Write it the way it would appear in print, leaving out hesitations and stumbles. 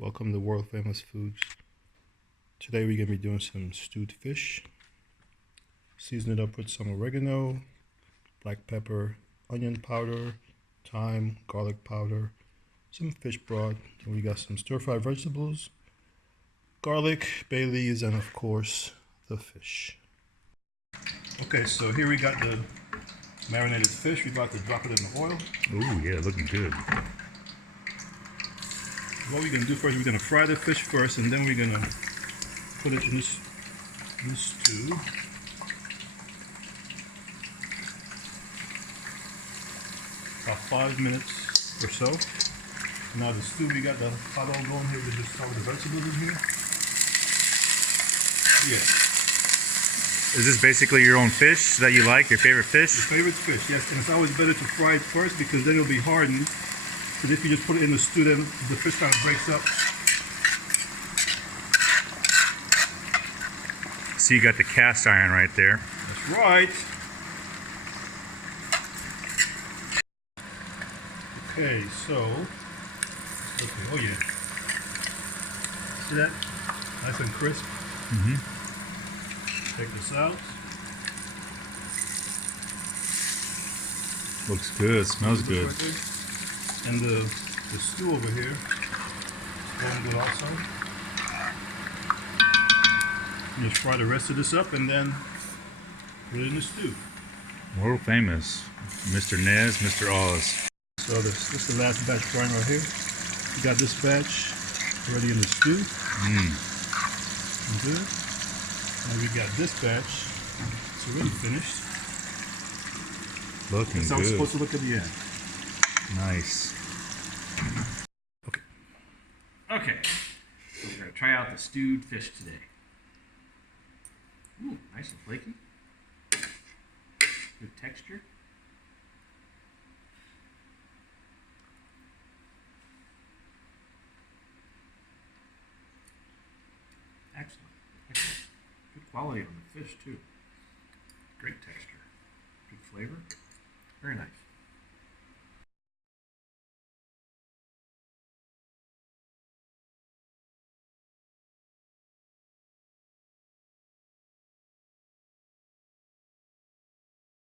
Welcome to Worldfamousfoodz. Today we're going to be doing some stewed fish. Season it up with some oregano, black pepper, onion powder, thyme, garlic powder, some fish broth, and we got some stir fry vegetables, garlic, bay leaves, and of course the fish. Okay, so here we got the marinated fish. We're about to drop it in the oil. Ooh, yeah, looking good. What we're going to do first, we're going to fry the fish first, and then we're going to put it in this stew. About 5 minutes or so. Now the stew, we got the hot oil going here. We just throw the vegetables in here. Yeah. Is this basically your own fish that you like, your favorite fish? Your favorite fish, yes. And it's always better to fry it first because then it'll be hardened. Because if you just put it in the stew, then the fish kind of breaks up. So you got the cast iron right there. That's right. Okay, so, okay, oh yeah. See that? Nice and crisp. Take this out. Looks good, smells good. Right, and the stew over here is going good also. You just fry the rest of this up and then put it in the stew. World famous. Mr. Nez, Mr. Oz. So this is the last batch frying right here. We got this batch already in the stew. Good. And we got this batch. It's already finished. Looking That's how good. it's supposed to look at the end. Nice. Okay, so we're going to try out the stewed fish today. Ooh, nice and flaky. Good texture. Excellent. Excellent. Good quality on the fish, too. Great texture. Good flavor. Very nice.